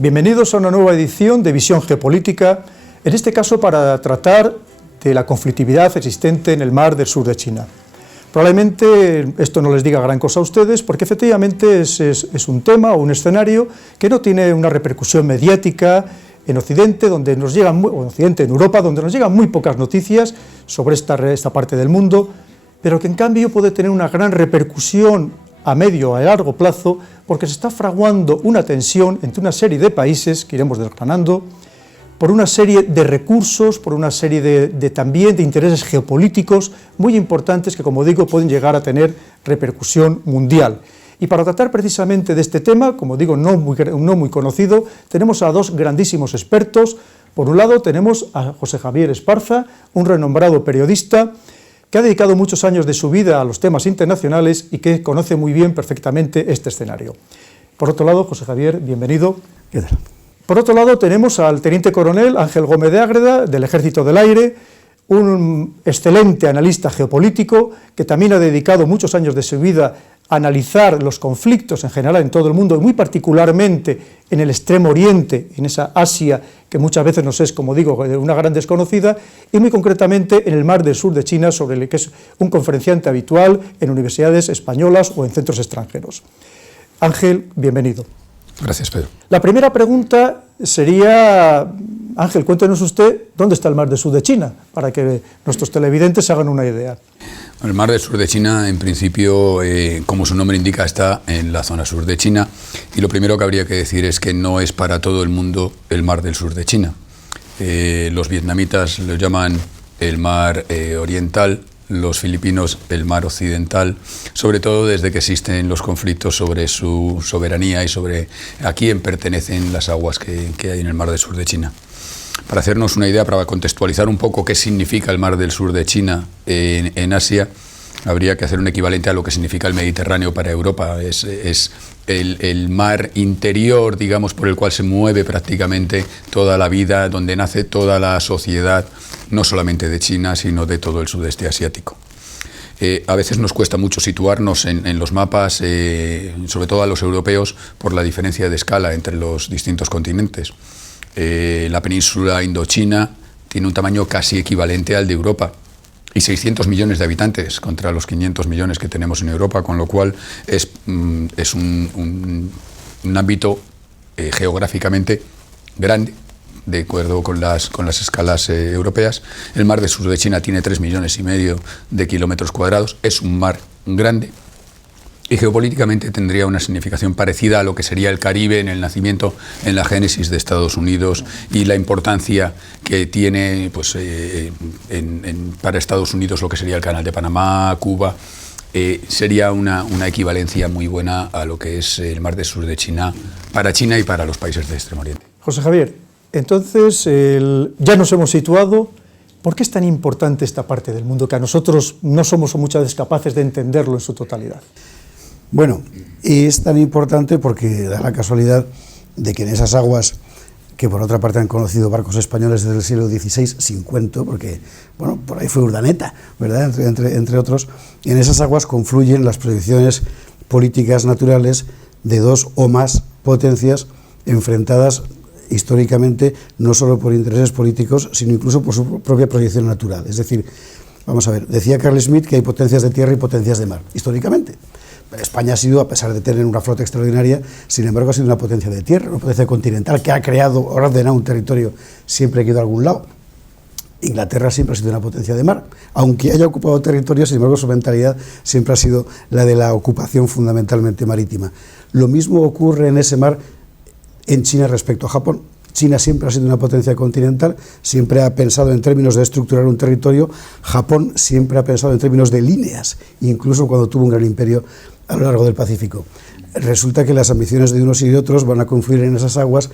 Bienvenidos a una nueva edición de Visión Geopolítica, en este caso para tratar de la conflictividad existente en el mar del sur de China. Probablemente esto no les diga gran cosa a ustedes, porque efectivamente es un tema o un escenario que no tiene una repercusión mediática en Occidente, en Europa, donde nos llegan muy pocas noticias sobre esta parte del mundo, pero que en cambio puede tener una gran repercusión a medio o a largo plazo, porque se está fraguando una tensión entre una serie de países que iremos desgranando, por una serie de recursos, por una serie también de intereses geopolíticos muy importantes que, como digo, pueden llegar a tener repercusión mundial. Y para tratar precisamente de este tema, como digo, no muy conocido, tenemos a dos grandísimos expertos. Por un lado tenemos a José Javier Esparza, un renombrado periodista que ha dedicado muchos años de su vida a los temas internacionales y que conoce muy bien, perfectamente, este escenario. Por otro lado, José Javier, bienvenido. ¿Qué tal? Por otro lado, tenemos al teniente coronel Ángel Gómez de Ágreda, del Ejército del Aire, un excelente analista geopolítico que también ha dedicado muchos años de su vida a analizar los conflictos en general en todo el mundo, y muy particularmente en el Extremo Oriente, en esa Asia que muchas veces nos es, como digo, una gran desconocida, y muy concretamente en el mar del sur de China, sobre el que es un conferenciante habitual en universidades españolas o en centros extranjeros. Ángel, bienvenido. Gracias, Pedro. La primera pregunta sería, Ángel, cuéntenos usted dónde está el mar del sur de China, para que nuestros televidentes se hagan una idea. El mar del sur de China, en principio, como su nombre indica, está en la zona sur de China, y lo primero que habría que decir es que no es para todo el mundo el mar del sur de China. Los vietnamitas lo llaman el mar oriental, los filipinos el mar occidental, sobre todo desde que existen los conflictos sobre su soberanía y sobre a quién pertenecen las aguas que hay en el mar del sur de China. Para hacernos una idea, para contextualizar un poco qué significa el mar del sur de China en Asia, habría que hacer un equivalente a lo que significa el Mediterráneo para Europa. Es el mar interior, digamos, por el cual se mueve prácticamente toda la vida, donde nace toda la sociedad, no solamente de China, sino de todo el sudeste asiático. A veces nos cuesta mucho situarnos en los mapas, sobre todo a los europeos, por la diferencia de escala entre los distintos continentes. La península indochina tiene un tamaño casi equivalente al de Europa, y 600 millones de habitantes contra los 500 millones que tenemos en Europa, con lo cual es un ámbito geográficamente grande, de acuerdo con las escalas europeas. El mar del sur de China tiene 3,5 millones de kilómetros cuadrados, es un mar grande, y geopolíticamente tendría una significación parecida a lo que sería el Caribe en el nacimiento, en la génesis de Estados Unidos, y la importancia que tiene pues, para Estados Unidos lo que sería el Canal de Panamá, Cuba. Sería una equivalencia muy buena a lo que es el mar del sur de China para China y para los países del Extremo Oriente. José Javier, entonces ya nos hemos situado. ¿Por qué es tan importante esta parte del mundo que a nosotros no somos muchas veces capaces de entenderlo en su totalidad? Bueno, es tan importante porque da la casualidad de que en esas aguas, que por otra parte han conocido barcos españoles desde el siglo XVI, sin cuento, porque, bueno, por ahí fue Urdaneta, ¿verdad?, entre otros, en esas aguas confluyen las proyecciones políticas naturales de dos o más potencias enfrentadas históricamente, no solo por intereses políticos, sino incluso por su propia proyección natural. Es decir, vamos a ver, decía Carl Schmitt que hay potencias de tierra y potencias de mar, históricamente. España ha sido, a pesar de tener una flota extraordinaria, sin embargo ha sido una potencia de tierra, una potencia continental que ha creado, ordenado un territorio siempre que ha ido a algún lado. Inglaterra siempre ha sido una potencia de mar, aunque haya ocupado territorio, sin embargo su mentalidad siempre ha sido la de la ocupación fundamentalmente marítima. Lo mismo ocurre en ese mar en China respecto a Japón. China siempre ha sido una potencia continental, siempre ha pensado en términos de estructurar un territorio. Japón siempre ha pensado en términos de líneas, incluso cuando tuvo un gran imperio a lo largo del Pacífico. Resulta que las ambiciones de unos y de otros van a confluir en esas aguas,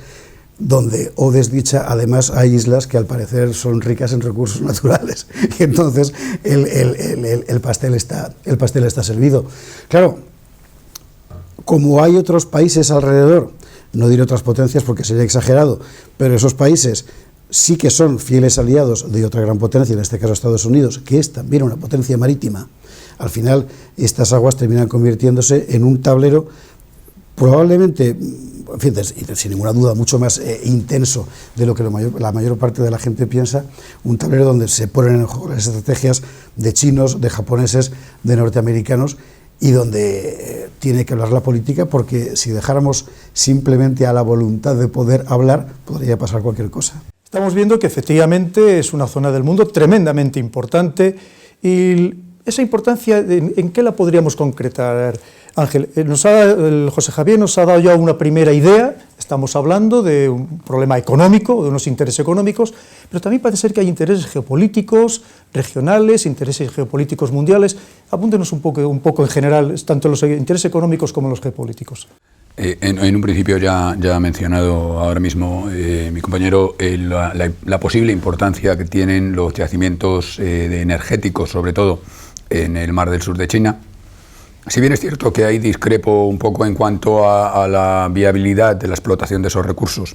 donde, oh desdicha, además hay islas que al parecer son ricas en recursos naturales, y entonces el pastel está servido. Claro, como hay otros países alrededor, no diré otras potencias porque sería exagerado, pero esos países sí que son fieles aliados de otra gran potencia, en este caso Estados Unidos, que es también una potencia marítima. Al final, estas aguas terminan convirtiéndose en un tablero probablemente, en fin, sin ninguna duda, mucho más intenso de lo que la mayor parte de la gente piensa, un tablero donde se ponen en juego las estrategias de chinos, de japoneses, de norteamericanos, y donde tiene que hablar la política, porque si dejáramos simplemente a la voluntad de poder hablar, podría pasar cualquier cosa. Estamos viendo que efectivamente es una zona del mundo tremendamente importante, y esa importancia, ¿en qué la podríamos concretar, Ángel? José Javier nos ha dado ya una primera idea. Estamos hablando de un problema económico, de unos intereses económicos, pero también parece ser que hay intereses geopolíticos, regionales, intereses geopolíticos mundiales. Apúntenos un poco en general, tanto los intereses económicos como los geopolíticos. En un principio ya ha mencionado ahora mismo mi compañero la posible importancia que tienen los yacimientos energéticos, sobre todo en el Mar del Sur de China. Si bien es cierto que ahí discrepo un poco en cuanto a la viabilidad de la explotación de esos recursos,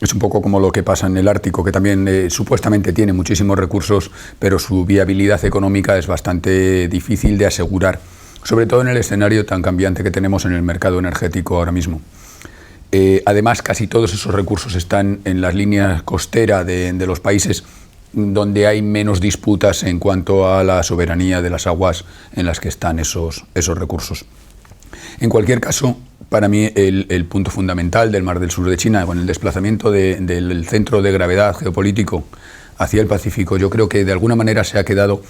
es un poco como lo que pasa en el Ártico, que también supuestamente tiene muchísimos recursos, pero su viabilidad económica es bastante difícil de asegurar, sobre todo en el escenario tan cambiante que tenemos en el mercado energético ahora mismo. Además, casi todos esos recursos están en las líneas costeras de los países donde hay menos disputas en cuanto a la soberanía de las aguas en las que están esos recursos. En cualquier caso, para mí el punto fundamental del Mar del Sur de China, con el desplazamiento del centro de gravedad geopolítico hacia el Pacífico, yo creo que de alguna manera se ha quedado.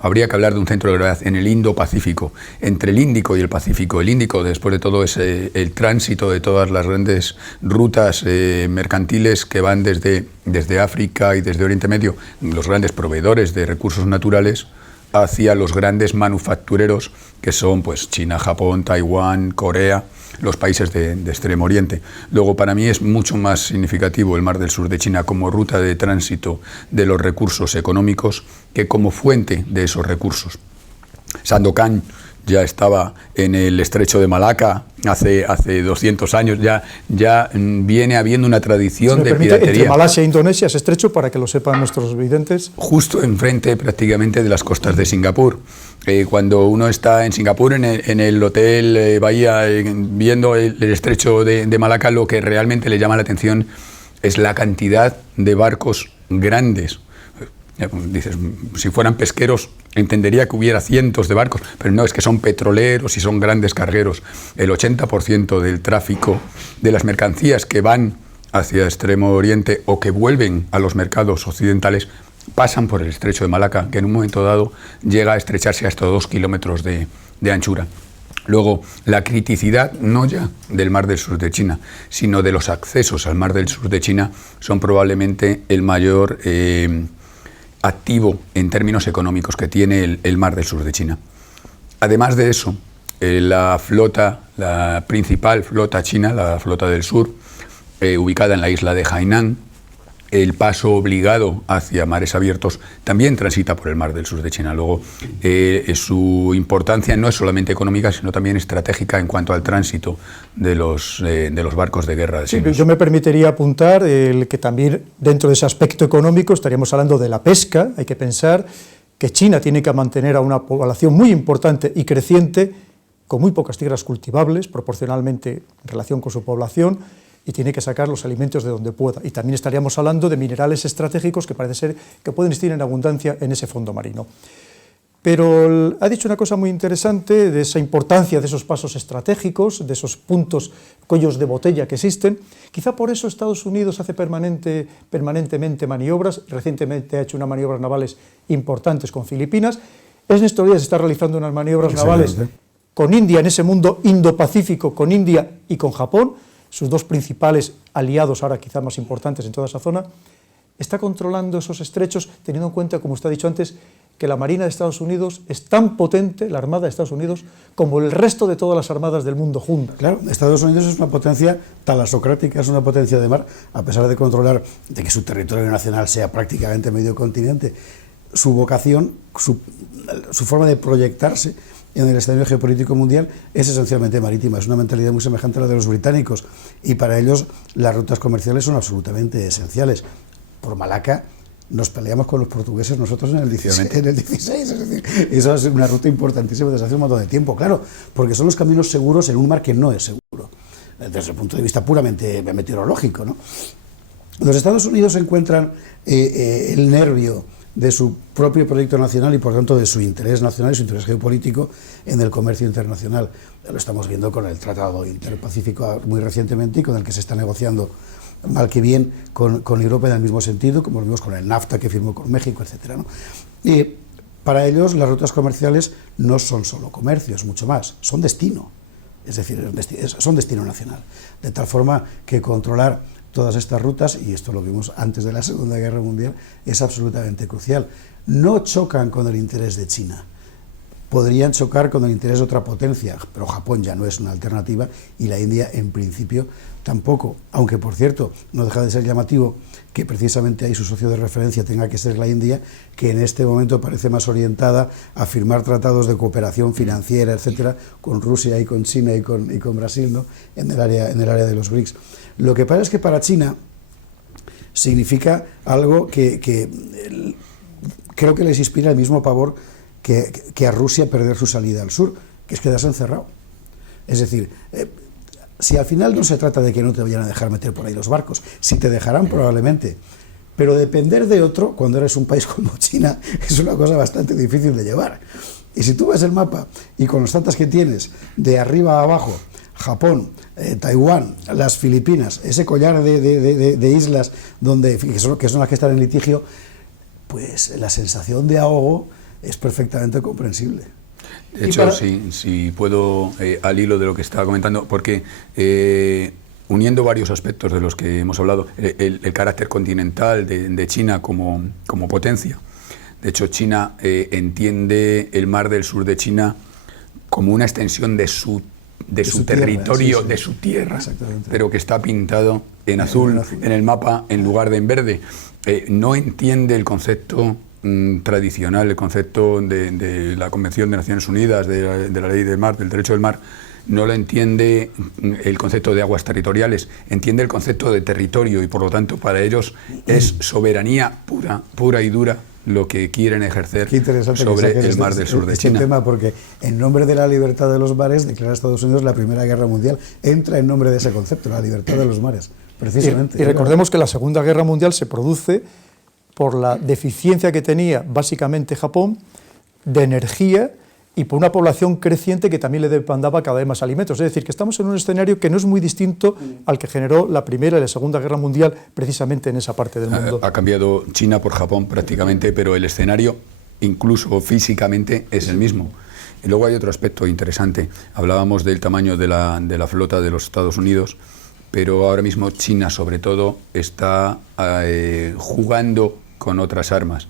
Habría que hablar de un centro de gravedad en el Indo-Pacífico, entre el Índico y el Pacífico. El Índico, después de todo, es el tránsito de todas las grandes rutas mercantiles que van desde África y desde Oriente Medio, los grandes proveedores de recursos naturales, hacia los grandes manufactureros que son pues China, Japón, Taiwán, Corea, los países de Extremo Oriente. Luego, para mí es mucho más significativo el Mar del Sur de China como ruta de tránsito de los recursos económicos que como fuente de esos recursos. Sandokan ya estaba en el estrecho de Malaca hace 200 años, ya viene habiendo una tradición de piratería. Entre Malasia e Indonesia es estrecho, para que lo sepan nuestros videntes. Justo enfrente prácticamente de las costas de Singapur. Cuando uno está en Singapur, en el Hotel Bahía, viendo el estrecho de Malaca, lo que realmente le llama la atención es la cantidad de barcos grandes. Dices, si fueran pesqueros entendería que hubiera cientos de barcos, pero no, es que son petroleros y son grandes cargueros. El 80% del tráfico de las mercancías que van hacia Extremo Oriente o que vuelven a los mercados occidentales pasan por el estrecho de Malaca, que en un momento dado llega a estrecharse hasta 2 kilómetros de anchura. Luego, la criticidad no ya del Mar del Sur de China, sino de los accesos al Mar del Sur de China son probablemente el mayor activo en términos económicos que tiene el Mar del Sur de China. Además de eso, la principal flota china, la flota del sur, ubicada en la isla de Hainan, el paso obligado hacia mares abiertos también transita por el Mar del Sur de China. Luego, su importancia no es solamente económica, sino también estratégica en cuanto al tránsito de los barcos de guerra. Sí, yo me permitiría apuntar que también dentro de ese aspecto económico estaríamos hablando de la pesca. Hay que pensar que China tiene que mantener a una población muy importante y creciente, con muy pocas tierras cultivables, proporcionalmente en relación con su población, y tiene que sacar los alimentos de donde pueda. Y también estaríamos hablando de minerales estratégicos que parece ser que pueden existir en abundancia en ese fondo marino. Pero ha dicho una cosa muy interesante de esa importancia de esos pasos estratégicos, de esos puntos, cuellos de botella que existen. Quizá por eso Estados Unidos hace permanentemente maniobras. Recientemente ha hecho unas maniobras navales importantes con Filipinas. En estos días se está realizando unas maniobras navales con India en ese mundo Indo-Pacífico, con India y con Japón, sus dos principales aliados, ahora quizás más importantes en toda esa zona. Está controlando esos estrechos, teniendo en cuenta, como usted ha dicho antes, que la Marina de Estados Unidos es tan potente, la Armada de Estados Unidos, como el resto de todas las armadas del mundo juntas. Claro, Estados Unidos es una potencia talasocrática, es una potencia de mar, a pesar de controlar, de que su territorio nacional sea prácticamente medio continente. Su vocación, su forma de proyectarse en el escenario geopolítico mundial es esencialmente marítima, es una mentalidad muy semejante a la de los británicos, y para ellos las rutas comerciales son absolutamente esenciales. Por Malaca nos peleamos con los portugueses nosotros en el 16, es decir, eso es una ruta importantísima desde hace un montón de tiempo, claro, porque son los caminos seguros en un mar que no es seguro. desde el punto de vista puramente meteorológico, ¿no? Los Estados Unidos encuentran el nervio de su propio proyecto nacional y por tanto de su interés nacional y su interés geopolítico en el comercio internacional. Lo estamos viendo con el Tratado Interpacífico muy recientemente y con el que se está negociando mal que bien con Europa en el mismo sentido, como lo vimos con el NAFTA que firmó con México, etc., ¿no? Y para ellos las rutas comerciales no son solo comercio, es mucho más, son destino, es decir, son destino nacional, de tal forma que controlar todas estas rutas, y esto lo vimos antes de la Segunda Guerra Mundial, es absolutamente crucial. No chocan con el interés de China, podrían chocar con el interés de otra potencia, pero Japón ya no es una alternativa y la India en principio tampoco, aunque por cierto no deja de ser llamativo que precisamente ahí su socio de referencia tenga que ser la India, que en este momento parece más orientada a firmar tratados de cooperación financiera, etcétera, con Rusia y con China y con Brasil, ¿no?, en el área de los BRICS. Lo que pasa es que para China significa algo que creo que les inspira el mismo pavor que a Rusia perder su salida al sur, que es quedarse encerrado. Es decir, si al final no se trata de que no te vayan a dejar meter por ahí los barcos, si te dejarán probablemente, pero depender de otro, cuando eres un país como China, es una cosa bastante difícil de llevar. Y si tú ves el mapa y con los datos que tienes, de arriba a abajo, Japón, Taiwán, las Filipinas, ese collar de islas que son las que están en litigio, pues la sensación de ahogo es perfectamente comprensible. De hecho, si puedo, al hilo de lo que estaba comentando, porque uniendo varios aspectos de los que hemos hablado, el carácter continental de China como potencia. De hecho, China entiende el mar del sur de China como una extensión de su territorio, de su tierra, pero que está pintado en azul en el mapa en lugar de en verde. No entiende el concepto tradicional, el concepto de la Convención de Naciones Unidas, de la ley del mar, del derecho del mar. No lo entiende el concepto de aguas territoriales, entiende el concepto de territorio y por lo tanto para ellos es soberanía pura y dura lo que quieren ejercer sobre el mar del sur de China. Es un tema porque en nombre de la libertad de los mares declara Estados Unidos la Primera Guerra Mundial, entra en nombre de ese concepto, la libertad de los mares, precisamente. Y recordemos que la Segunda Guerra Mundial se produce por la deficiencia que tenía básicamente Japón de energía y por una población creciente que también le demandaba cada vez más alimentos. Es decir, que estamos en un escenario que no es muy distinto al que generó la Primera y la Segunda Guerra Mundial precisamente en esa parte del mundo. Ha cambiado China por Japón prácticamente, pero el escenario, incluso físicamente, es el mismo. Y luego hay otro aspecto interesante. Hablábamos del tamaño de la flota de los Estados Unidos, pero ahora mismo China, sobre todo, está jugando con otras armas.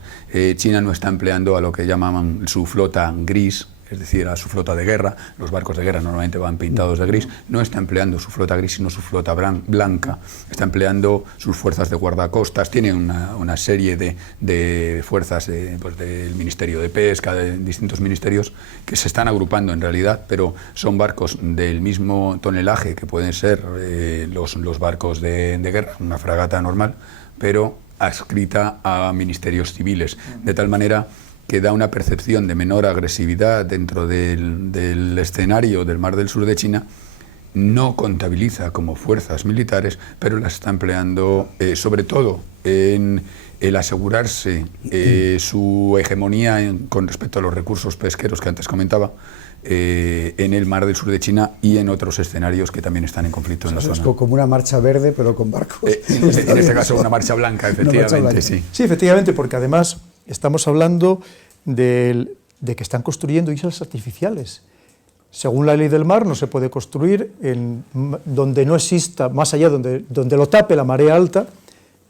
China no está empleando a lo que llamaban su flota gris, es decir, a su flota de guerra. Los barcos de guerra normalmente van pintados de gris. No está empleando su flota gris, sino su flota blanca. Está empleando sus fuerzas de guardacostas. Tiene una serie de fuerzas del Ministerio de Pesca, de distintos ministerios, que se están agrupando en realidad, pero son barcos del mismo tonelaje que pueden ser los barcos de guerra, una fragata normal, pero adscrita a ministerios civiles, de tal manera que da una percepción de menor agresividad dentro del escenario del mar del sur de China. No contabiliza como fuerzas militares, pero las está empleando sobre todo en el asegurarse su hegemonía con respecto a los recursos pesqueros que antes comentaba, en el mar del sur de China y en otros escenarios que también están en conflicto en la zona. Es como una marcha verde, pero con barcos. En este caso, una marcha blanca, efectivamente, sí. Sí, efectivamente, porque además estamos hablando de que están construyendo islas artificiales. Según la ley del mar, no se puede construir donde no exista, más allá donde lo tape la marea alta,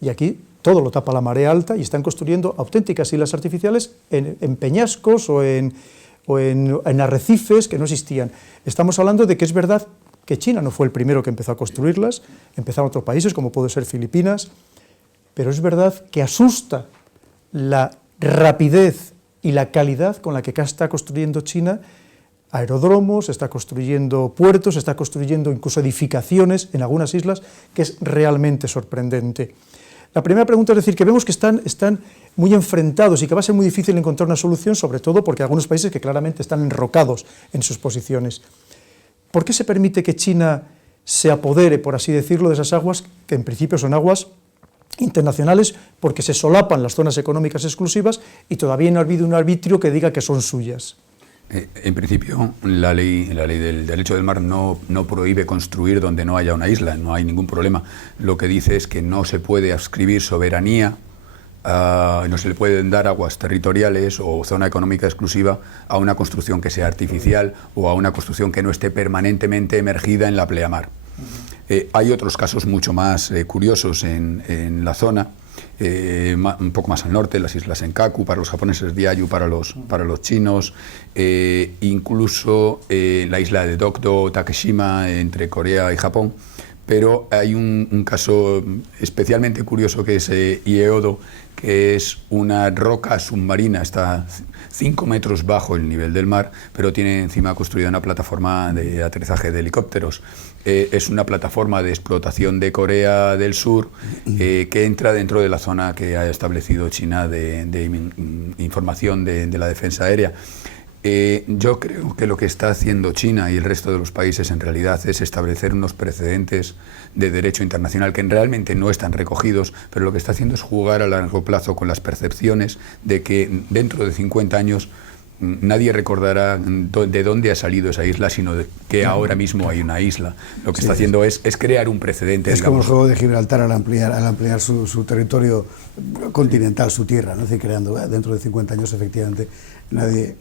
y aquí todo lo tapa la marea alta, y están construyendo auténticas islas artificiales en peñascos o en arrecifes que no existían. Estamos hablando de que es verdad que China no fue el primero que empezó a construirlas, empezaron otros países como puede ser Filipinas, pero es verdad que asusta la rapidez y la calidad con la que está construyendo China aeródromos, está construyendo puertos, está construyendo incluso edificaciones en algunas islas, que es realmente sorprendente. La primera pregunta es decir, que vemos que están muy enfrentados y que va a ser muy difícil encontrar una solución, sobre todo porque hay algunos países que claramente están enrocados en sus posiciones. ¿Por qué se permite que China se apodere, por así decirlo, de esas aguas, que en principio son aguas internacionales, porque se solapan las zonas económicas exclusivas y todavía no ha habido un arbitrio que diga que son suyas. En principio, la ley del derecho del mar no prohíbe construir donde no haya una isla, no hay ningún problema. Lo que dice es que no se puede adscribir soberanía, no se le pueden dar aguas territoriales o zona económica exclusiva a una construcción que sea artificial o a una construcción que no esté permanentemente emergida en la pleamar. Hay otros casos mucho más curiosos en la zona, un poco más al norte, las islas Senkaku, para los japoneses, Diaoyu para los chinos, incluso la isla de Dokdo, Takeshima, entre Corea y Japón. Pero hay un caso especialmente curioso que es Ieodo, que es una roca submarina, está 5 metros bajo el nivel del mar, pero tiene encima construida una plataforma de aterrizaje de helicópteros. Es una plataforma de explotación de Corea del Sur que entra dentro de la zona que ha establecido China de información de la defensa aérea. Yo creo que lo que está haciendo China y el resto de los países en realidad es establecer unos precedentes de derecho internacional que realmente no están recogidos, pero lo que está haciendo es jugar a largo plazo con las percepciones de que dentro de 50 años nadie recordará de dónde ha salido esa isla, sino de que ahora mismo hay una isla. Lo que está haciendo es crear un precedente. Es como el juego de Gibraltar al ampliar su territorio continental, su tierra, ¿no? Es decir, creando, dentro de 50 años efectivamente nadie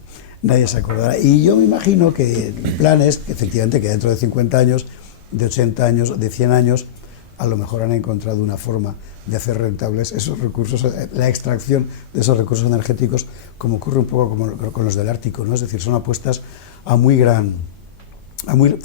se acordará. Y yo me imagino que el plan es efectivamente que dentro de 50 años, de 80 años, de 100 años, a lo mejor han encontrado una forma de hacer rentables esos recursos, la extracción de esos recursos energéticos, como ocurre un poco con los del Ártico, ¿no? Es decir, son apuestas bueno,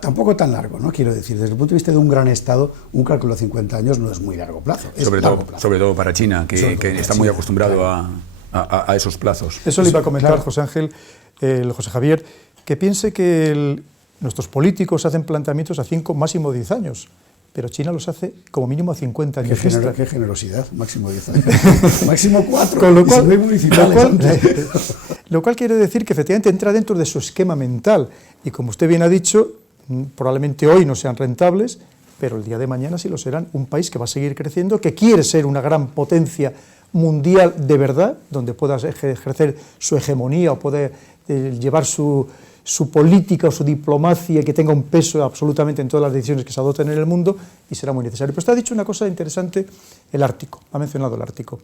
tampoco tan largo, ¿no? Quiero decir, desde el punto de vista de un gran Estado, un cálculo de 50 años no es muy largo plazo. Sobre todo para China, que está muy acostumbrado a esos plazos. Eso le iba a comentar, claro. José Javier, que piense que nuestros políticos hacen planteamientos a 5, máximo 10 años, pero China los hace como mínimo a 50 años. Qué generosidad, máximo 10 años. Máximo 4, con lo cual quiere decir que efectivamente entra dentro de su esquema mental, y como usted bien ha dicho, probablemente hoy no sean rentables, pero el día de mañana sí lo serán. Un país que va a seguir creciendo, que quiere ser una gran potencia mundial de verdad, donde pueda ejercer su hegemonía o puede llevar su política o su diplomacia, que tenga un peso absolutamente en todas las decisiones que se adopten en el mundo, y será muy necesario. Pero usted ha dicho una cosa interesante, el Ártico, ha mencionado el Ártico.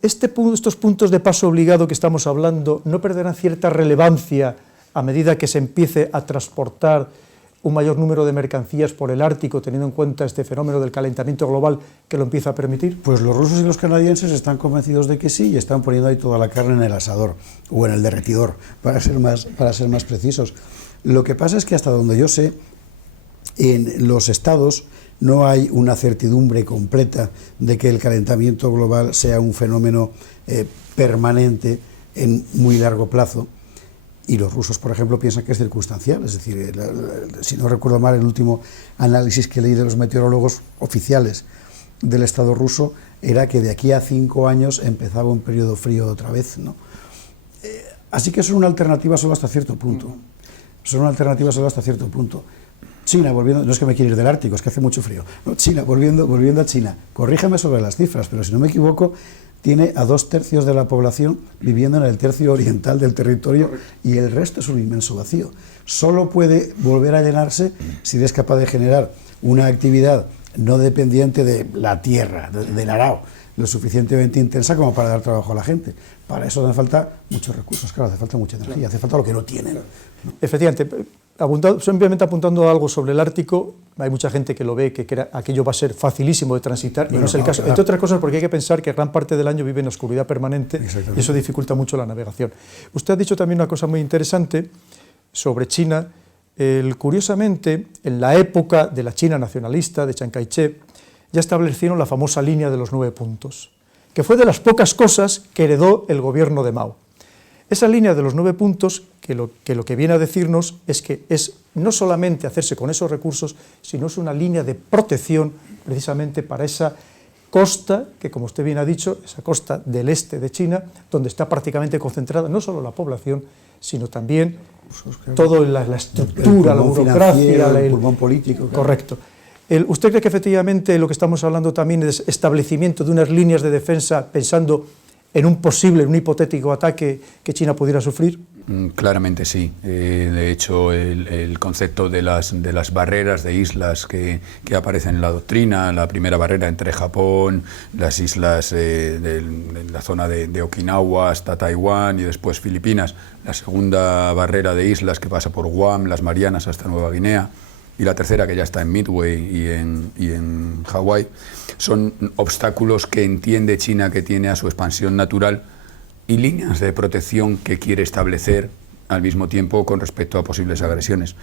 Estos puntos de paso obligado que estamos hablando no perderán cierta relevancia a medida que se empiece a transportar un mayor número de mercancías por el Ártico, teniendo en cuenta este fenómeno del calentamiento global que lo empieza a permitir? Pues los rusos y los canadienses están convencidos de que sí, y están poniendo ahí toda la carne en el asador, o en el derretidor, para ser más precisos. Lo que pasa es que hasta donde yo sé, en los estados no hay una certidumbre completa de que el calentamiento global sea un fenómeno permanente en muy largo plazo. Y los rusos, por ejemplo, piensan que es circunstancial, es decir, si no recuerdo mal, el último análisis que leí de los meteorólogos oficiales del Estado ruso era que de aquí a 5 años empezaba un periodo frío otra vez, ¿no? Así que son una alternativa solo hasta cierto punto. China, volviendo, no es que me quiera ir del Ártico, es que hace mucho frío. No, China, volviendo a China, corríjame sobre las cifras, pero si no me equivoco, tiene a 2/3 de la población viviendo en el tercio oriental del territorio y el resto es un inmenso vacío. Solo puede volver a llenarse si es capaz de generar una actividad no dependiente de la tierra, del arao, lo suficientemente intensa como para dar trabajo a la gente. Para eso hace falta muchos recursos, claro, hace falta mucha energía, hace falta lo que no tienen, ¿no? Efectivamente, simplemente apuntando algo sobre el Ártico, hay mucha gente que lo ve, que aquello va a ser facilísimo de transitar, y no es el caso, entre otras cosas porque hay que pensar que gran parte del año vive en oscuridad permanente y eso dificulta mucho la navegación. Usted ha dicho también una cosa muy interesante sobre China. Curiosamente, en la época de la China nacionalista, de Chiang Kai-shek, ya establecieron la famosa línea de los 9 puntos, que fue de las pocas cosas que heredó el gobierno de Mao. Esa línea de los 9 puntos, que lo que viene a decirnos es que es no solamente hacerse con esos recursos, sino es una línea de protección precisamente para esa costa, que como usted bien ha dicho, esa costa del este de China, donde está prácticamente concentrada no solo la población, sino también toda la estructura, la burocracia, el pulmón político. Claro. Correcto. ¿Usted cree que efectivamente lo que estamos hablando también es establecimiento de unas líneas de defensa pensando en un posible, en un hipotético ataque que China pudiera sufrir? Claramente sí. De hecho, el concepto de las barreras de islas que aparecen en la doctrina, la primera barrera entre Japón, las islas de la zona de Okinawa hasta Taiwán y después Filipinas, la segunda barrera de islas que pasa por Guam, las Marianas hasta Nueva Guinea, y la tercera que ya está en Midway y en Hawái, son obstáculos que entiende China que tiene a su expansión natural y líneas de protección que quiere establecer al mismo tiempo con respecto a posibles agresiones.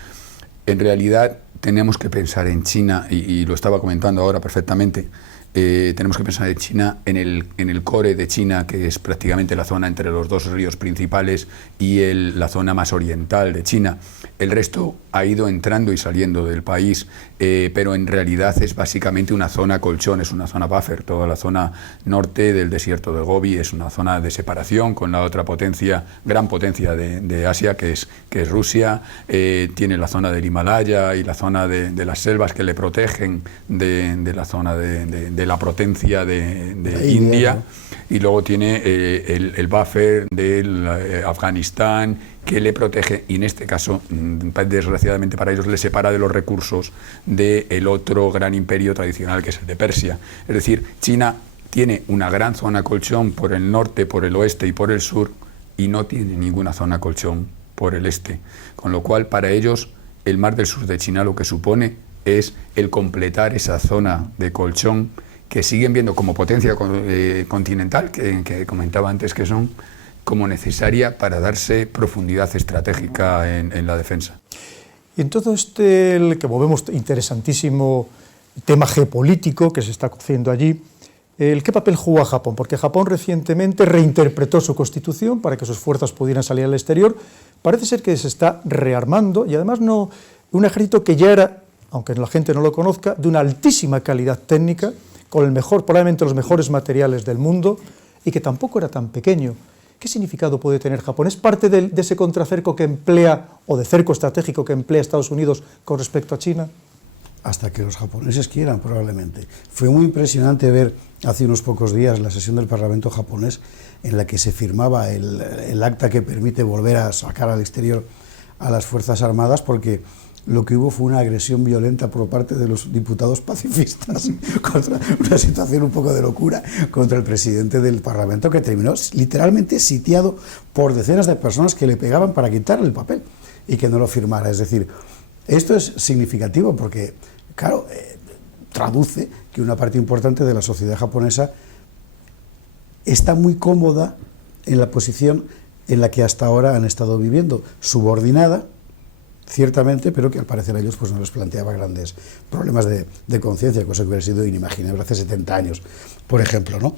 En realidad tenemos que pensar en China, y lo estaba comentando ahora perfectamente, tenemos que pensar en China, en el core de China, que es prácticamente la zona entre los dos ríos principales y la zona más oriental de China. El resto ha ido entrando y saliendo del país, pero en realidad es básicamente una zona colchón, es una zona buffer. Toda la zona norte del desierto de Gobi es una zona de separación con la otra potencia, gran potencia de Asia, que es Rusia. Tiene la zona del Himalaya y la zona de las selvas que le protegen de la zona de la potencia de India, ¿no? Y luego tiene el buffer de Afganistán, que le protege, y en este caso, desgraciadamente para ellos, le separa de los recursos del otro gran imperio tradicional, que es el de Persia. Es decir, China tiene una gran zona colchón por el norte, por el oeste y por el sur, y no tiene ninguna zona colchón por el este. Con lo cual, para ellos, el mar del sur de China lo que supone es el completar esa zona de colchón que siguen viendo como potencia continental, que comentaba antes que son, como necesaria para darse profundidad estratégica en la defensa. Y en todo este, que vemos interesantísimo tema geopolítico que se está haciendo allí, ¿qué papel juega Japón? Porque Japón recientemente reinterpretó su constitución para que sus fuerzas pudieran salir al exterior. Parece ser que se está rearmando, y además no un ejército que ya era, aunque la gente no lo conozca, de una altísima calidad técnica, con probablemente los mejores materiales del mundo, y que tampoco era tan pequeño. ¿Qué significado puede tener Japón? ¿Es parte de ese contracerco que emplea, o de cerco estratégico que emplea Estados Unidos con respecto a China? Hasta que los japoneses quieran, probablemente. Fue muy impresionante ver hace unos pocos días la sesión del Parlamento japonés en la que se firmaba el acta que permite volver a sacar al exterior a las Fuerzas Armadas, porque lo que hubo fue una agresión violenta por parte de los diputados pacifistas contra una situación un poco de locura contra el presidente del Parlamento, que terminó literalmente sitiado por decenas de personas que le pegaban para quitarle el papel y que no lo firmara. Es decir, esto es significativo porque, claro, traduce que una parte importante de la sociedad japonesa está muy cómoda en la posición en la que hasta ahora han estado viviendo, subordinada, ciertamente, pero que al parecer a ellos pues no les planteaba grandes problemas de conciencia, cosa que hubiera sido inimaginable hace 70 años, por ejemplo, ¿no?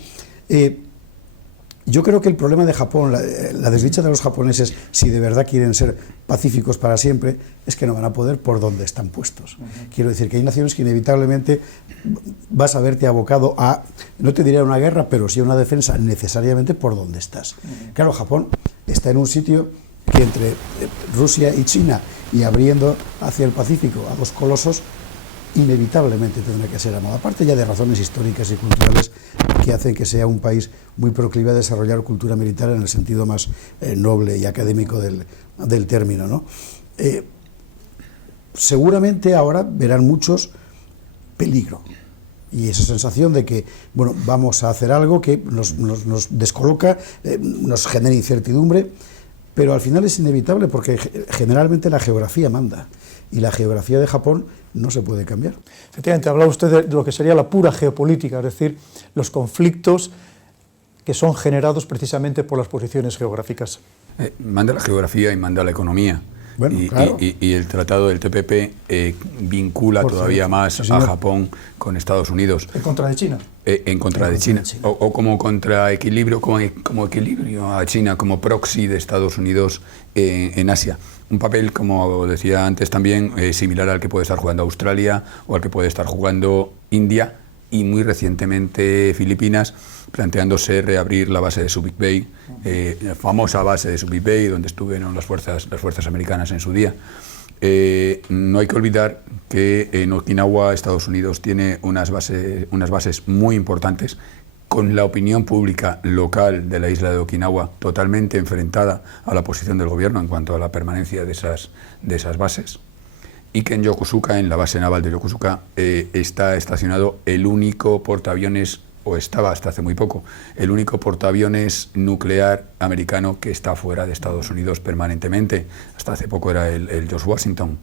Yo creo que el problema de Japón, la desdicha de los japoneses, si de verdad quieren ser pacíficos para siempre, es que no van a poder por donde están puestos. Quiero decir que hay naciones que inevitablemente vas a verte abocado a, no te diré una guerra, pero sí a una defensa necesariamente por donde estás. Claro, Japón está en un sitio que entre Rusia y China, y abriendo hacia el Pacífico a dos colosos, inevitablemente tendrá que ser amado, aparte ya de razones históricas y culturales que hacen que sea un país muy proclive a desarrollar cultura militar en el sentido más noble y académico del término, ¿no? Seguramente ahora verán muchos peligro y esa sensación de que, bueno, vamos a hacer algo que nos descoloca, nos genera incertidumbre, pero al final es inevitable porque generalmente la geografía manda. Y la geografía de Japón no se puede cambiar. Efectivamente, hablaba usted de lo que sería la pura geopolítica, es decir, los conflictos que son generados precisamente por las posiciones geográficas. Manda la geografía y manda la economía. Bueno, claro. Y el tratado del TPP vincula todavía más a Japón con Estados Unidos. ¿En contra de China? En contra de China. O como contraequilibrio, como equilibrio a China, como proxy de Estados Unidos en Asia. Un papel, como decía antes también, similar al que puede estar jugando Australia o al que puede estar jugando India, y muy recientemente Filipinas, planteándose reabrir la base de Subic Bay, la famosa base de Subic Bay, donde estuvieron las fuerzas americanas en su día. No hay que olvidar que en Okinawa, Estados Unidos, tiene unas bases muy importantes, con la opinión pública local de la isla de Okinawa totalmente enfrentada a la posición del gobierno en cuanto a la permanencia de esas bases, y que en Yokosuka, en la base naval de Yokosuka, está estacionado el único portaaviones, o estaba hasta hace muy poco, el único portaaviones nuclear americano que está fuera de Estados Unidos permanentemente. Hasta hace poco era el George Washington.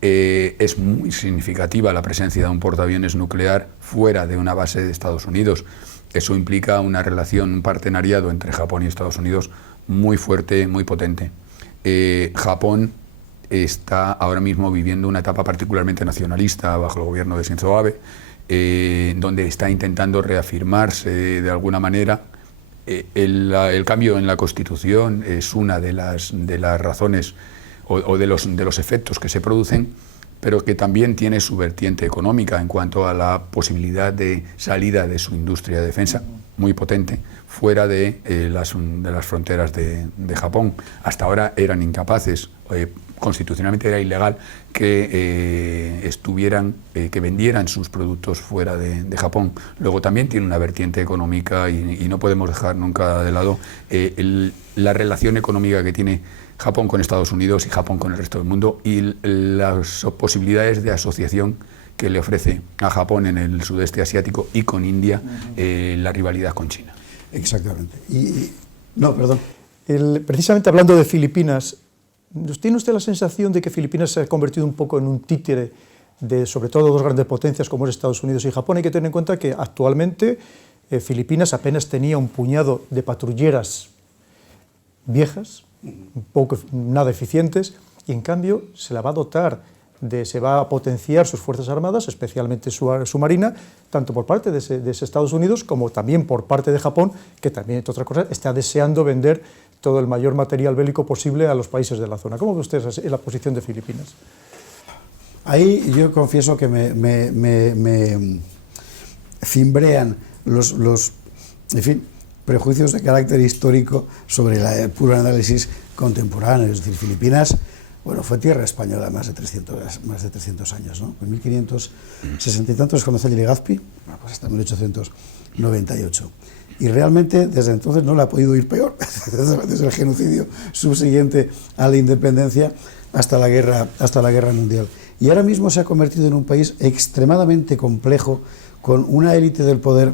Es muy significativa la presencia de un portaaviones nuclear fuera de una base de Estados Unidos. Eso implica una relación, un partenariado entre Japón y Estados Unidos muy fuerte, muy potente. Japón está ahora mismo viviendo una etapa particularmente nacionalista bajo el gobierno de Shinzo Abe, donde está intentando reafirmarse de alguna manera. El cambio en la Constitución es una de las razones o de los efectos que se producen, pero que también tiene su vertiente económica en cuanto a la posibilidad de salida de su industria de defensa, muy potente, fuera de las fronteras de Japón. Hasta ahora eran incapaces, constitucionalmente era ilegal que que vendieran sus productos fuera de Japón. Luego también tiene una vertiente económica y no podemos dejar nunca de lado la relación económica que tiene Japón con Estados Unidos y Japón con el resto del mundo, y las posibilidades de asociación que le ofrece a Japón en el sudeste asiático y con India la rivalidad con China. Exactamente. No, perdón. Precisamente hablando de Filipinas, ¿tiene usted la sensación de que Filipinas se ha convertido un poco en un títere de, sobre todo, dos grandes potencias como es Estados Unidos y Japón? Hay que tener en cuenta que actualmente Filipinas apenas tenía un puñado de patrulleras viejas, nada eficientes, y en cambio se la va a dotar, se va a potenciar sus fuerzas armadas, especialmente su marina, tanto por parte de ese Estados Unidos como también por parte de Japón, que también, entre otras cosas, está deseando vender todo el mayor material bélico posible a los países de la zona. ¿Cómo ve usted la posición de Filipinas? Ahí yo confieso que me cimbrean los en fin, prejuicios de carácter histórico sobre el puro análisis contemporáneo. Es decir, Filipinas, bueno, fue tierra española más de 300 años, ¿no? En 1560 y tantos comenzó Legazpi, pues hasta 1898. Y realmente desde entonces no le ha podido ir peor, desde el genocidio subsiguiente a la independencia hasta la guerra mundial. Y ahora mismo se ha convertido en un país extremadamente complejo, con una élite del poder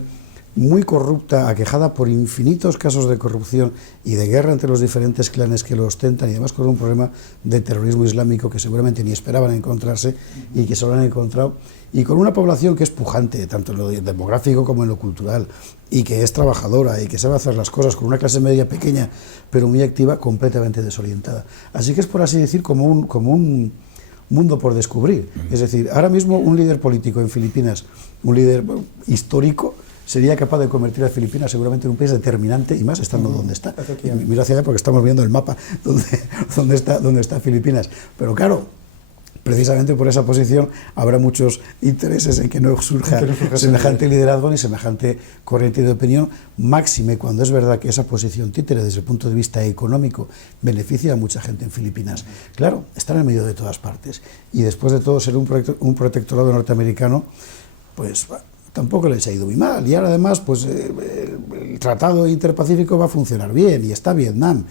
muy corrupta, aquejada por infinitos casos de corrupción y de guerra entre los diferentes clanes que lo ostentan, y además con un problema de terrorismo islámico que seguramente ni esperaban encontrarse y que se lo han encontrado, y con una población que es pujante, tanto en lo demográfico como en lo cultural, y que es trabajadora y que sabe hacer las cosas, con una clase media pequeña pero muy activa, completamente desorientada. Así que es, por así decir, como un mundo por descubrir. Es decir, ahora mismo un líder político en Filipinas, un líder histórico, sería capaz de convertir a Filipinas seguramente en un país determinante, y más estando donde está. Miro hacia allá porque estamos viendo el mapa donde está Filipinas. Pero claro, precisamente por esa posición habrá muchos intereses en que no surja semejante liderazgo ni semejante corriente de opinión, máxime cuando es verdad que esa posición títere desde el punto de vista económico beneficia a mucha gente en Filipinas. Claro, están en medio de todas partes, y después de todo ser un protectorado norteamericano, pues tampoco les ha ido muy mal. Y ahora además pues el Tratado Interpacífico va a funcionar bien, y está Vietnam,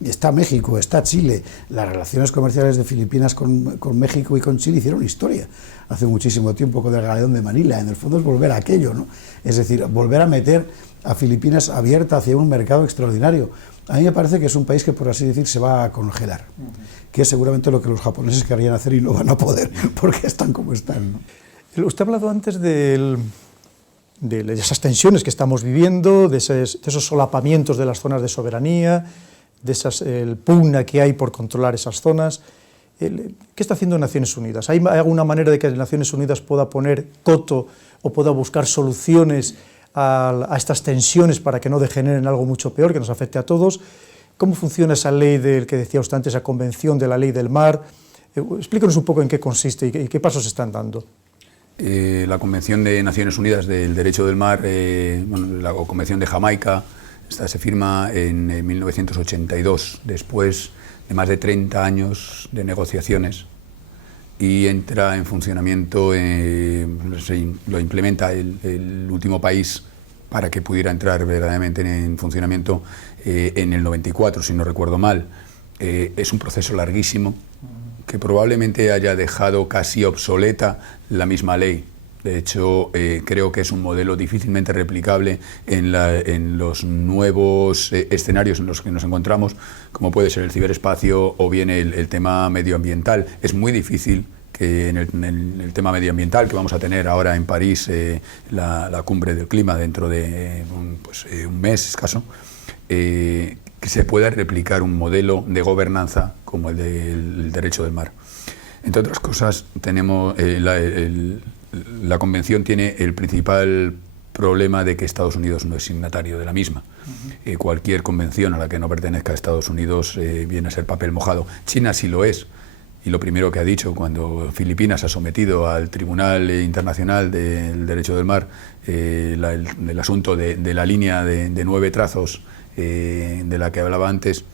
y está México, está Chile. Las relaciones comerciales de Filipinas con México y con Chile hicieron historia hace muchísimo tiempo con el Galeón de Manila. En el fondo es volver a aquello, ¿no? Es decir, volver a meter a Filipinas abierta hacia un mercado extraordinario. A mí me parece que es un país que, por así decir, se va a congelar, que es seguramente lo que los japoneses querrían hacer y no van a poder, porque están como están, ¿no? Usted ha hablado antes de esas tensiones que estamos viviendo, de esos solapamientos de las zonas de soberanía, de el pugna que hay por controlar esas zonas. ¿Qué está haciendo Naciones Unidas? ¿Hay alguna manera de que Naciones Unidas pueda poner coto o pueda buscar soluciones a estas tensiones para que no degeneren algo mucho peor, que nos afecte a todos? ¿Cómo funciona esa ley del que decía usted antes, esa convención de la ley del mar? Explíquenos un poco en qué consiste y qué pasos están dando. La Convención de Naciones Unidas del Derecho del Mar, la Convención de Jamaica, esta se firma en 1982, después de más de 30 años de negociaciones, y entra en funcionamiento, lo implementa el último país para que pudiera entrar verdaderamente en funcionamiento en el 94, si no recuerdo mal. Es un proceso larguísimo que probablemente haya dejado casi obsoleta la misma ley. De hecho, creo que es un modelo difícilmente replicable en los nuevos escenarios en los que nos encontramos, como puede ser el ciberespacio o bien el tema medioambiental. Es muy difícil que en el tema medioambiental, que vamos a tener ahora en París, la cumbre del clima dentro de un mes escaso, que se pueda replicar un modelo de gobernanza como el del derecho del mar. Entre otras cosas, tenemos la Convención tiene el principal problema de que Estados Unidos no es signatario de la misma. Cualquier convención a la que no pertenezca a Estados Unidos viene a ser papel mojado. China sí lo es, y lo primero que ha dicho cuando Filipinas ha sometido al Tribunal Internacional del Derecho del Mar el asunto de la línea de 9 trazos de la que hablaba antes,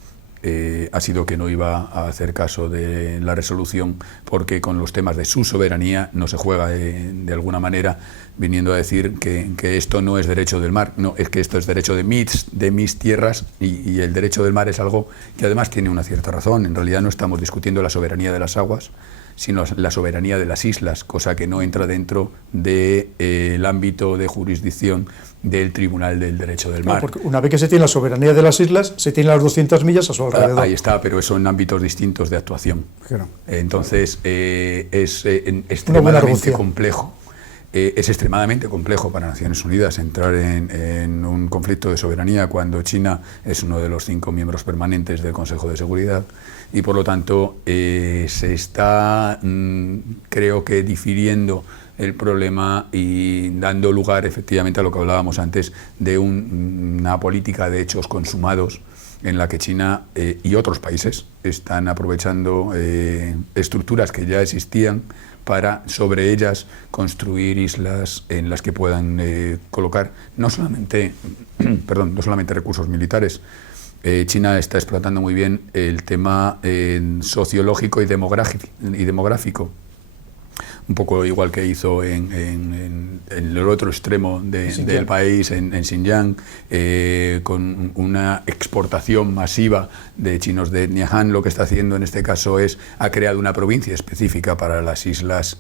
ha sido que no iba a hacer caso de la resolución, porque con los temas de su soberanía no se juega de alguna manera, viniendo a decir que esto no es derecho del mar, no, es que esto es derecho de mis tierras, y el derecho del mar es algo que además tiene una cierta razón. En realidad no estamos discutiendo la soberanía de las aguas, sino la soberanía de las islas, cosa que no entra dentro del ámbito de jurisdicción del Tribunal del Derecho del Mar. Porque una vez que se tiene la soberanía de las islas, se tienen las 200 millas a su alrededor. Ahí está, pero son ámbitos distintos de actuación. Claro. Entonces, es extremadamente complejo. Es extremadamente complejo para Naciones Unidas entrar en un conflicto de soberanía cuando China es uno de los 5 miembros permanentes del Consejo de Seguridad, y por lo tanto se está, creo que, difiriendo el problema y dando lugar efectivamente a lo que hablábamos antes de una política de hechos consumados, en la que China y otros países están aprovechando estructuras que ya existían para sobre ellas construir islas en las que puedan colocar no solamente recursos militares. China está explotando muy bien el tema sociológico y demográfico, un poco igual que hizo en el otro extremo del país, en Xinjiang, con una exportación masiva de chinos de etnia Han. Lo que está haciendo en este caso ha creado una provincia específica para las islas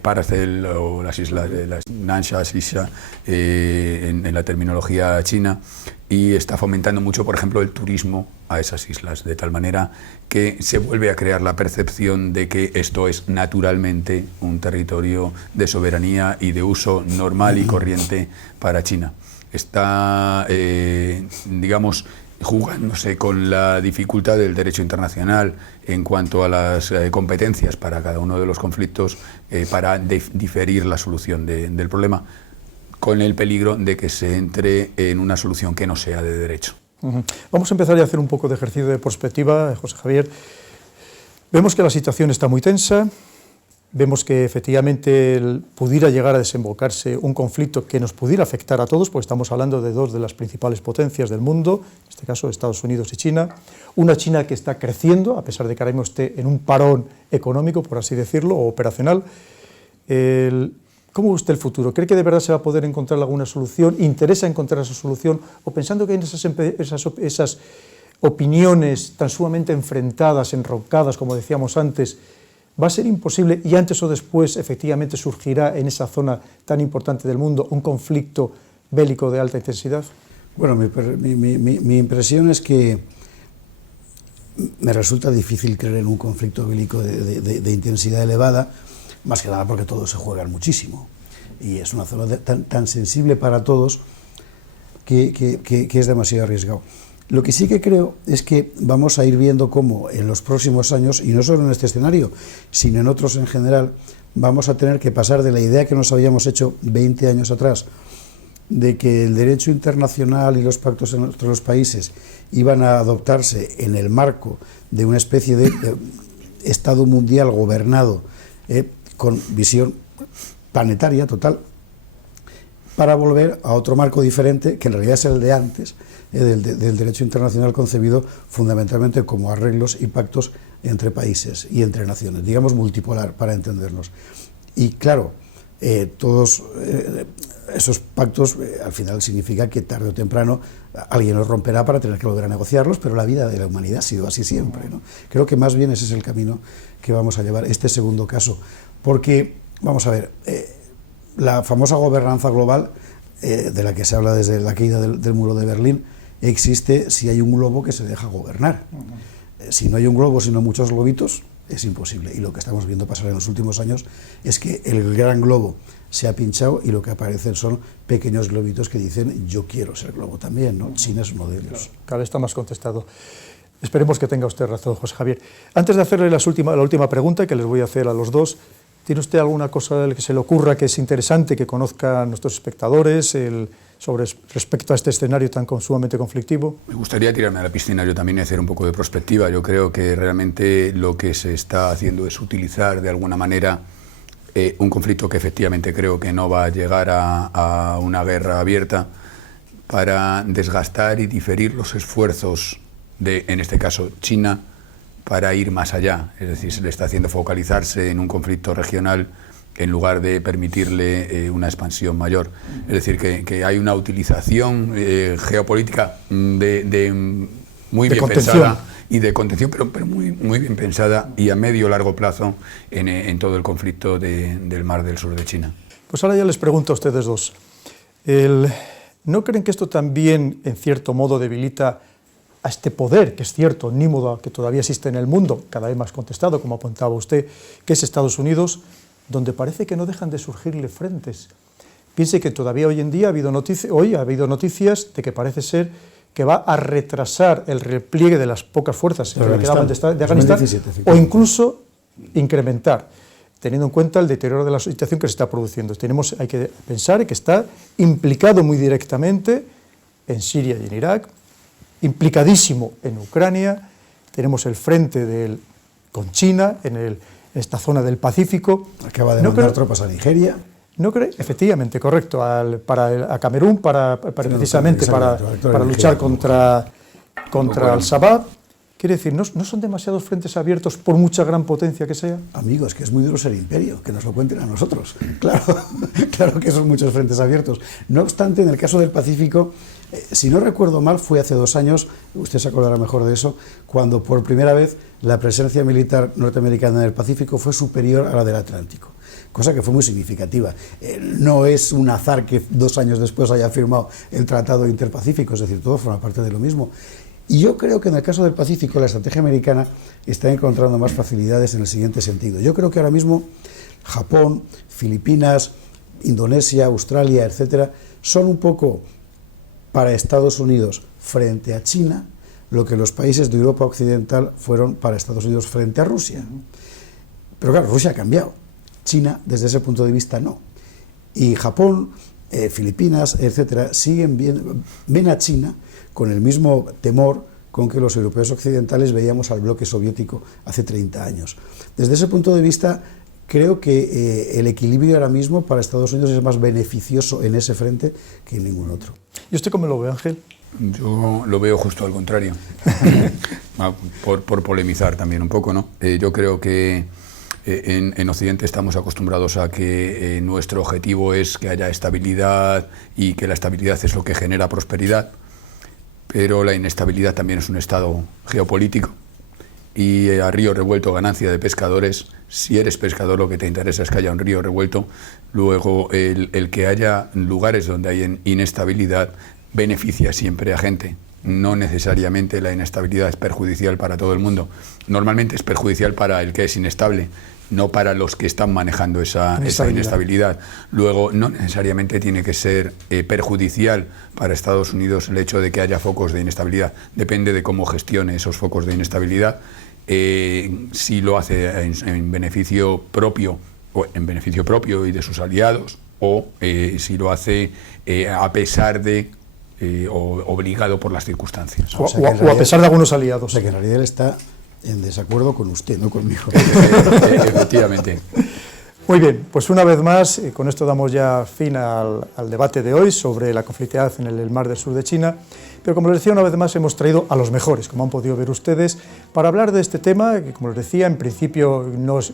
Paracel o las islas de las Nansha, Xisha, en la terminología china, y está fomentando mucho, por ejemplo, el turismo a esas islas, de tal manera que se vuelve a crear la percepción de que esto es naturalmente un territorio de soberanía y de uso normal y corriente para China. Está, digamos, jugándose con la dificultad del derecho internacional en cuanto a las competencias para cada uno de los conflictos, para diferir la solución del problema, con el peligro de que se entre en una solución que no sea de derecho. Vamos a empezar a hacer un poco de ejercicio de perspectiva, José Javier. Vemos que la situación está muy tensa, vemos que efectivamente pudiera llegar a desembocarse un conflicto que nos pudiera afectar a todos, porque estamos hablando de 2 de las principales potencias del mundo, en este caso Estados Unidos y China, una China que está creciendo, a pesar de que ahora mismo esté en un parón económico, por así decirlo, o operacional. ¿Cómo ve usted el futuro? ¿Cree que de verdad se va a poder encontrar alguna solución? ¿Interesa encontrar esa solución? ¿O pensando que hay esas opiniones tan sumamente enfrentadas, enroncadas, como decíamos antes, va a ser imposible y antes o después efectivamente surgirá en esa zona tan importante del mundo un conflicto bélico de alta intensidad? Bueno, mi impresión es que me resulta difícil creer en un conflicto bélico de intensidad elevada, más que nada porque todos se juegan muchísimo y es una zona tan sensible para todos que es demasiado arriesgado. Lo que sí que creo es que vamos a ir viendo cómo en los próximos años, y no solo en este escenario, sino en otros en general, vamos a tener que pasar de la idea que nos habíamos hecho 20 años atrás, de que el derecho internacional y los pactos entre los países iban a adoptarse en el marco de una especie de Estado mundial gobernado con visión planetaria total, para volver a otro marco diferente, que en realidad es el de antes, del derecho internacional concebido fundamentalmente como arreglos y pactos entre países y entre naciones, digamos multipolar, para entendernos. Y claro, todos esos pactos al final significa que tarde o temprano alguien los romperá para tener que volver a negociarlos, pero la vida de la humanidad ha sido así siempre, ¿no? Creo que más bien ese es el camino que vamos a llevar, este segundo caso, porque, vamos a ver, la famosa gobernanza global, de la que se habla desde la caída del muro de Berlín, existe si hay un globo que se deja gobernar. Si no hay un globo, sino muchos globitos, es imposible. Y lo que estamos viendo pasar en los últimos años es que el gran globo se ha pinchado y lo que aparecen son pequeños globitos que dicen yo quiero ser globo también, ¿no? China es uno de ellos. Cada vez está más contestado. Esperemos que tenga usted razón, José Javier. Antes de hacerle la última pregunta que les voy a hacer a los dos, ¿tiene usted alguna cosa que se le ocurra que es interesante que conozcan nuestros espectadores respecto a este escenario tan sumamente conflictivo? Me gustaría tirarme a la piscina yo también y hacer un poco de prospectiva. Yo creo que realmente lo que se está haciendo es utilizar de alguna manera un conflicto que efectivamente creo que no va a llegar a una guerra abierta para desgastar y diferir los esfuerzos de, en este caso, China, para ir más allá. Es decir, se le está haciendo focalizarse en un conflicto regional en lugar de permitirle una expansión mayor. Es decir, que hay una utilización geopolítica muy bien pensada y de contención, pero muy bien pensada y a medio largo plazo en todo el conflicto del Mar del Sur de China. Pues ahora ya les pregunto a ustedes dos. ¿No creen que esto también, en cierto modo, debilita a este poder, que es cierto, omnímodo, que todavía existe en el mundo, cada vez más contestado, como apuntaba usted, que es Estados Unidos, donde parece que no dejan de surgirle frentes? Piense que todavía hoy en día hoy ha habido noticias de que parece ser que va a retrasar el repliegue de las pocas fuerzas que le quedaban de Afganistán, 2017, o incluso incrementar, teniendo en cuenta el deterioro de la situación que se está produciendo. Hay que pensar que está implicado muy directamente en Siria y en Irak, implicadísimo en Ucrania, tenemos el frente con China en esta zona del Pacífico. Acaba de mandar tropas a Nigeria. ¿No cree? Efectivamente, correcto, a Camerún precisamente para luchar contra Al-Shabaab. Quiere decir, ¿no son demasiados frentes abiertos por mucha gran potencia que sea? Amigos, que es muy duro ser imperio, que nos lo cuenten a nosotros. Claro que son muchos frentes abiertos. No obstante, en el caso del Pacífico, si no recuerdo mal, fue hace 2 años, usted se acordará mejor de eso, cuando por primera vez la presencia militar norteamericana en el Pacífico fue superior a la del Atlántico, cosa que fue muy significativa. No es un azar que 2 años después haya firmado el Tratado Interpacífico, es decir, todo forma parte de lo mismo. Y yo creo que en el caso del Pacífico la estrategia americana está encontrando más facilidades en el siguiente sentido. Yo creo que ahora mismo Japón, Filipinas, Indonesia, Australia, etcétera, son un poco para Estados Unidos frente a China lo que los países de Europa Occidental fueron para Estados Unidos frente a Rusia. Pero claro, Rusia ha cambiado. China, desde ese punto de vista, no. Y Japón, Filipinas, etcétera, ven a China con el mismo temor con que los europeos occidentales veíamos al bloque soviético hace 30 años. Desde ese punto de vista, creo que el equilibrio ahora mismo para Estados Unidos es más beneficioso en ese frente que en ningún otro. ¿Y usted cómo lo ve, Ángel? Yo lo veo justo al contrario, por polemizar también un poco, ¿no? Yo creo que en Occidente estamos acostumbrados a que nuestro objetivo es que haya estabilidad y que la estabilidad es lo que genera prosperidad, pero la inestabilidad también es un estado geopolítico y a río revuelto ganancia de pescadores. Si eres pescador lo que te interesa es que haya un río revuelto, luego el que haya lugares donde hay inestabilidad beneficia siempre a gente. No necesariamente la inestabilidad es perjudicial para todo el mundo. Normalmente es perjudicial para el que es inestable, no para los que están manejando esa inestabilidad. Luego, no necesariamente tiene que ser perjudicial para Estados Unidos el hecho de que haya focos de inestabilidad. Depende de cómo gestione esos focos de inestabilidad. Si lo hace en beneficio propio y de sus aliados, o si lo hace a pesar de o obligado por las circunstancias. O a pesar de algunos aliados. O sea que en realidad él está en desacuerdo con usted, no conmigo. Efectivamente. Muy bien, pues una vez más, con esto damos ya fin al debate de hoy sobre la conflictividad en el mar del sur de China, pero como les decía, una vez más hemos traído a los mejores, como han podido ver ustedes, para hablar de este tema, que como les decía, en principio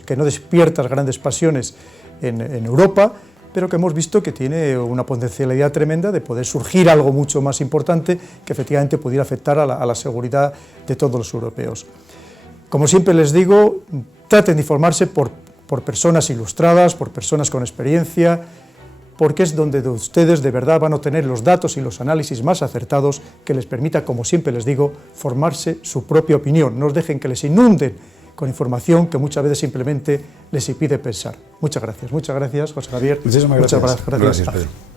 que no despierta grandes pasiones en Europa, pero que hemos visto que tiene una potencialidad tremenda de poder surgir algo mucho más importante que efectivamente pudiera afectar a la seguridad de todos los europeos. Como siempre les digo, traten de informarse por personas ilustradas, por personas con experiencia, porque es donde ustedes de verdad van a obtener los datos y los análisis más acertados que les permita, como siempre les digo, formarse su propia opinión. No os dejen que les inunden con información que muchas veces simplemente les impide pensar. Muchas gracias, José Javier. Muchísimas gracias. Muchas gracias. Gracias, Pedro.